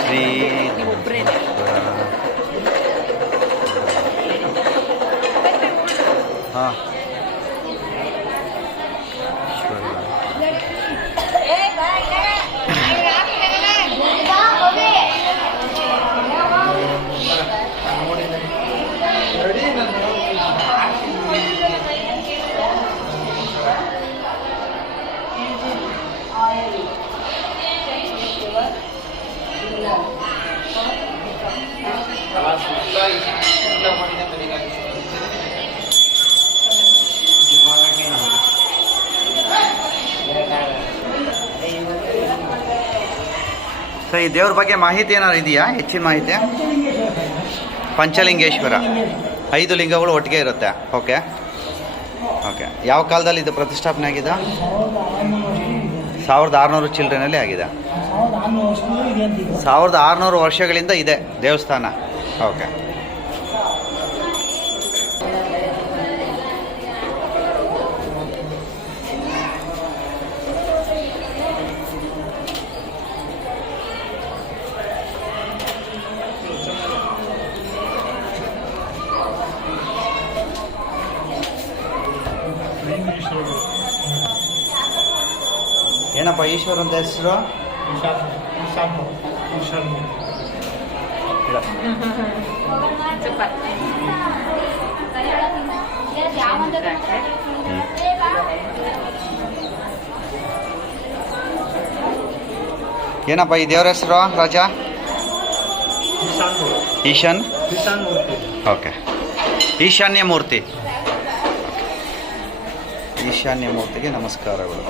ಶ್ರೀ ಹಾಂ ಸೊ ಈ ದೇವ್ರ ಬಗ್ಗೆ ಮಾಹಿತಿ ಏನಾದ್ರು ಇದೆಯಾ? ಹೆಚ್ಚಿನ ಮಾಹಿತಿ? ಪಂಚಲಿಂಗೇಶ್ವರ 5 ಲಿಂಗಗಳು ಒಟ್ಟಿಗೆ ಇರುತ್ತೆ. Okay okay. ಯಾವ ಕಾಲದಲ್ಲಿ ಇದು ಪ್ರತಿಷ್ಠಾಪನೆ ಆಗಿದೆ? 1600 ಚಿಲ್ಡ್ರನಲ್ಲಿ ಆಗಿದೆ. 1600 ವರ್ಷಗಳಿಂದ ಇದೆ ದೇವಸ್ಥಾನ. ಓಕೆ. ಏನಪ್ಪ ಈಶ್ವರ ಅಂತ ಹೆಸರು? ಏನಪ್ಪ ಈ ದೇವರ ಹೆಸರು ರಾಜ? ಈಶಾನ್. ಓಕೆ. ಈಶಾನ್ಯ ಮೂರ್ತಿ. ಈಶಾನ್ಯ ಮೂರ್ತಿಗೆ ನಮಸ್ಕಾರಗಳು.